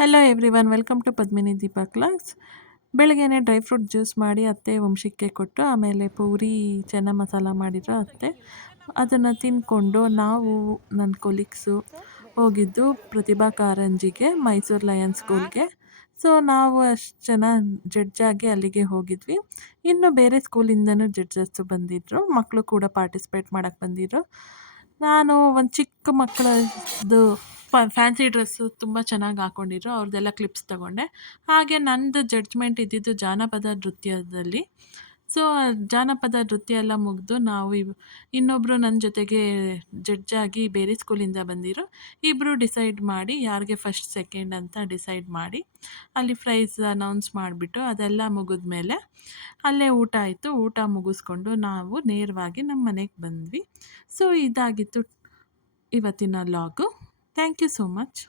Hello everyone, welcome to Padmini Deepa class. ಬೆಳಗ್ಗೆನೆ dry fruit juice ಮಾಡಿ ಅತ್ತೆ ವಂಶಕ್ಕೆ ಕೊಟ್ಟು, ಆಮೇಲೆ ಪೂರಿ ಚೆನ್ನ ಮಸಾಲ ಮಾಡಿದ್ರು ಅತ್ತೆ. ಅದನ್ನು ತಿಂದ್ಕೊಂಡು ನಾವು ನನ್ನ ಕೊಲೀಗ್ಸು ಹೋಗಿದ್ದು ಪ್ರತಿಭಾ ಕಾರಂಜಿಗೆ, ಮೈಸೂರು ಲಯನ್ಸ್ ಸ್ಕೂಲ್ಗೆ. ಸೊ ನಾವು ಅಷ್ಟು ಜನ ಜಡ್ಜಾಗಿ ಅಲ್ಲಿಗೆ ಹೋಗಿದ್ವಿ. ಇನ್ನು ಬೇರೆ ಸ್ಕೂಲಿಂದನೂ ಜಡ್ಜಸ್ಸು ಬಂದಿದ್ದರು, ಮಕ್ಕಳು ಕೂಡ ಪಾರ್ಟಿಸಿಪೇಟ್ ಮಾಡೋಕ್ಕೆ ಬಂದಿದ್ದರು. ನಾನು ಒಂದು ಚಿಕ್ಕ ಮಕ್ಕಳದ್ದು ಫ್ಯಾನ್ಸಿ ಡ್ರೆಸ್ಸು ತುಂಬ ಚೆನ್ನಾಗಿ ಹಾಕ್ಕೊಂಡಿದ್ರು, ಅವ್ರದ್ದೆಲ್ಲ ಕ್ಲಿಪ್ಸ್ ತೊಗೊಂಡೆ. ಹಾಗೆ ನಂದು ಜಡ್ಜ್ಮೆಂಟ್ ಇದ್ದಿದ್ದು ಜಾನಪದ ನೃತ್ಯದಲ್ಲಿ. ಸೊ ಜಾನಪದ ನೃತ್ಯ ಎಲ್ಲ ಮುಗಿದು ನಾವು ಇನ್ನೊಬ್ಬರು ನನ್ನ ಜೊತೆಗೆ ಜಡ್ಜಾಗಿ ಬೇರೆ ಸ್ಕೂಲಿಂದ ಬಂದಿರೋ ಇಬ್ಬರು ಡಿಸೈಡ್ ಮಾಡಿ ಯಾರಿಗೆ ಫಸ್ಟ್ ಸೆಕೆಂಡ್ ಅಂತ ಡಿಸೈಡ್ ಮಾಡಿ ಅಲ್ಲಿ ಪ್ರೈಸ್ ಅನೌನ್ಸ್ ಮಾಡಿಬಿಟ್ಟು ಅದೆಲ್ಲ ಮುಗಿದ್ಮೇಲೆ ಅಲ್ಲೇ ಊಟ ಆಯಿತು. ಊಟ ಮುಗಿಸ್ಕೊಂಡು ನಾವು ನೇರವಾಗಿ ನಮ್ಮ ಮನೆಗೆ ಬಂದ್ವಿ. ಸೊ ಇದಾಗಿತ್ತು ಇವತ್ತಿನ ಲಾಗು. Thank you so much.